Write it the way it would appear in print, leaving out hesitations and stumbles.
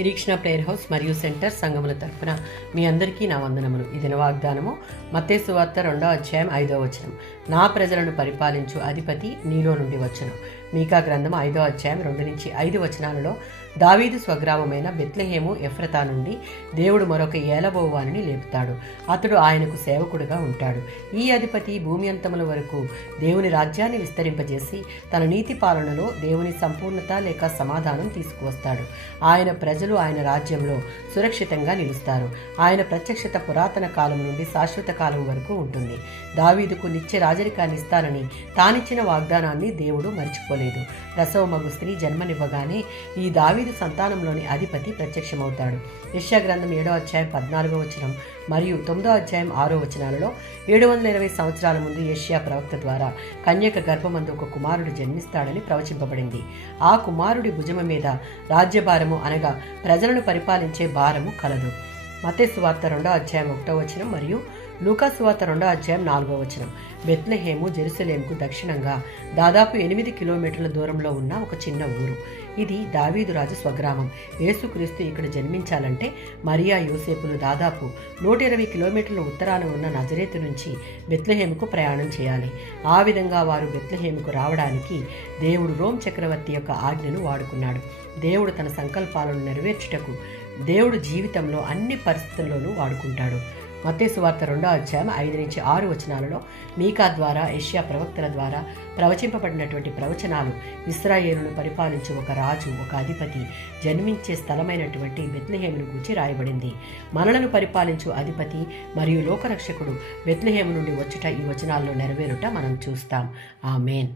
నిరీక్షణ prayer house మరియు centre సంఘముల తరఫున మీ అందరికీ నా వందనములు. ఈ దిన వాగ్దానము మత్తయి సువార్త 2వ అధ్యాయం 5వ వచనం. నా ప్రజలను పరిపాలించు అధిపతి నీలో నుండి వచ్చును. మీకా గ్రంథం 5వ అధ్యాయం 2-5 వచనాలలో దావీదు స్వగ్రామమైన బెత్లెహేము ఎఫ్రతా నుండి దేవుడు మరొక ఏలబోవాని లేపుతాడు. అతడు ఆయనకు సేవకుడుగా ఉంటాడు. ఈ అధిపతి భూమి అంతముల వరకు దేవుని రాజ్యాన్ని విస్తరింపజేసి తన నీతి పాలనలో దేవుని సంపూర్ణత లేక సమాధానం తీసుకువస్తాడు. ఆయన ప్రజలు ఆయన రాజ్యంలో సురక్షితంగా నిలుస్తారు. ఆయన ప్రత్యక్షత పురాతన కాలం నుండి శాశ్వత కాలం వరకు ఉంటుంది. దావీదుకు నిత్య రాజరికాన్ని ఇస్తానని తానిచ్చిన వాగ్దానాన్ని దేవుడు మరిచిపోలేదు. ప్రసవమగు స్త్రీ జన్మనివ్వగానే ఈ దావీదు సంతానంలోని అధిపతి ప్రత్యక్షమవుతాడు. యెషయా గ్రంథం 7వ అధ్యాయం 14వ వచనం మరియు 9వ అధ్యాయం 6వ వచనాలలో 720 సంవత్సరాల ముందు యెషయా ప్రవక్త ద్వారా కన్యక గర్భమందు ఒక కుమారుడు జన్మిస్తాడని ప్రవచింపబడింది. ఆ కుమారుడి భుజము మీద రాజ్యభారము అనగా ప్రజలను పరిపాలించే భారము కలదు. మత్తయి సువార్త 2వ అధ్యాయం 1వ వచనం మరియు లూకా సువార్త 2వ అధ్యాయం 4వ వచనం. బెత్లెహేము జెరూసలేముకు దక్షిణంగా దాదాపు 8 కిలోమీటర్ల దూరంలో ఉన్న ఒక చిన్న ఊరు. ఇది దావీదు రాజు స్వగ్రామం. యేసుక్రీస్తు ఇక్కడ జన్మించాలంటే మరియా యోసేపులు దాదాపు 120 కిలోమీటర్ల ఉత్తరాన ఉన్న నజరేతు నుంచి బెత్లెహేముకు ప్రయాణం చేయాలి. ఆ విధంగా వారు బెత్లెహేముకు రావడానికి దేవుడు రోమ్ చక్రవర్తి యొక్క ఆజ్ఞను వాడుకున్నాడు. దేవుడు తన సంకల్పాలను నెరవేర్చుటకు దేవుడు జీవితంలో అన్ని పరిస్థితుల్లోనూ వాడుకుంటాడు. మత్తయి సువార్త 2వ అధ్యాయం 5-6 వచనాలలో మీకా ద్వారా యెషయా ప్రవక్తల ద్వారా ప్రవచింపబడినటువంటి ప్రవచనాలు ఇశ్రాయేలును పరిపాలించే ఒక రాజు, ఒక అధిపతి జన్మించే స్థలమైనటువంటి బెత్లెహేమును గూర్చి రాయబడింది. మనలను పరిపాలించు అధిపతి మరియు లోకరక్షకుడు బెత్లెహేము నుండి వచ్చుట ఈ వచనాల్లో నెరవేరుట మనం చూస్తాం. ఆమేన్.